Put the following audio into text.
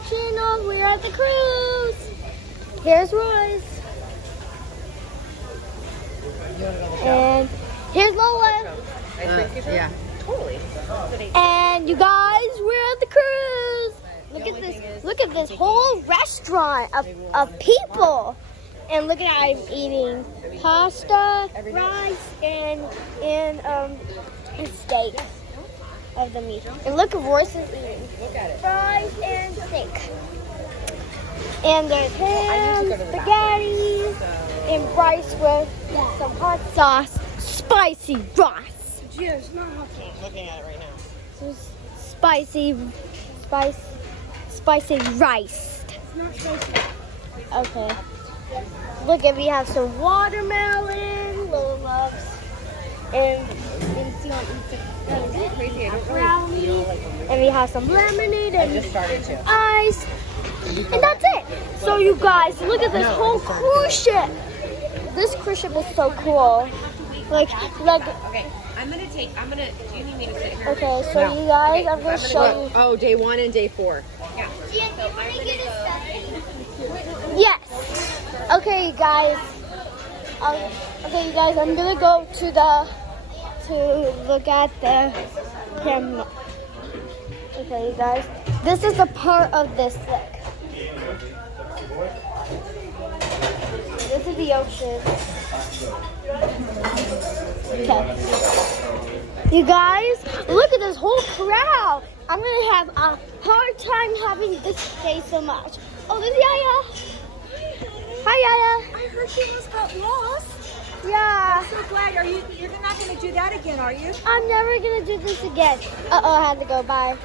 my channel. We're at the cruise. Here's Royce. And here's Lola. Yeah. Totally. And you guys, we're at the cruise. Look at this. Look at this whole restaurant of people. And look at I'm eating pasta, rice, and steak of the meat. And look at Royce is eating fries and steak. And there's ham, spaghetti, and rice with some hot sauce, spicy rice. Cheers. I'm looking at it right now. So spicy rice. It's not spicy. Okay. Look, and we have some watermelon, Lola loves, and Crazy. I don't brownie, really feel like and we have some lemonade I and just started to. ice, and that's it. So you guys, look at this whole cruise ship. This cruise ship is so cool. Like. Okay. Do you need me to sit here? Okay, so you guys, I'm gonna show you. Oh, day 1 and day 4. Yeah. Yes. Okay, guys. Okay, you guys. I'm gonna go to look at the camera. Okay, you guys. This is the part of this deck. This is the ocean. Okay. You guys, look at this whole crowd. I'm gonna have a hard time having this day so much. Oh, there's Yaya. Hi, Yaya. I heard you almost got lost. Yeah. I'm so glad. You're not going to do that again, are you? I'm never gonna do this again. Uh-oh, I had to go. Bye.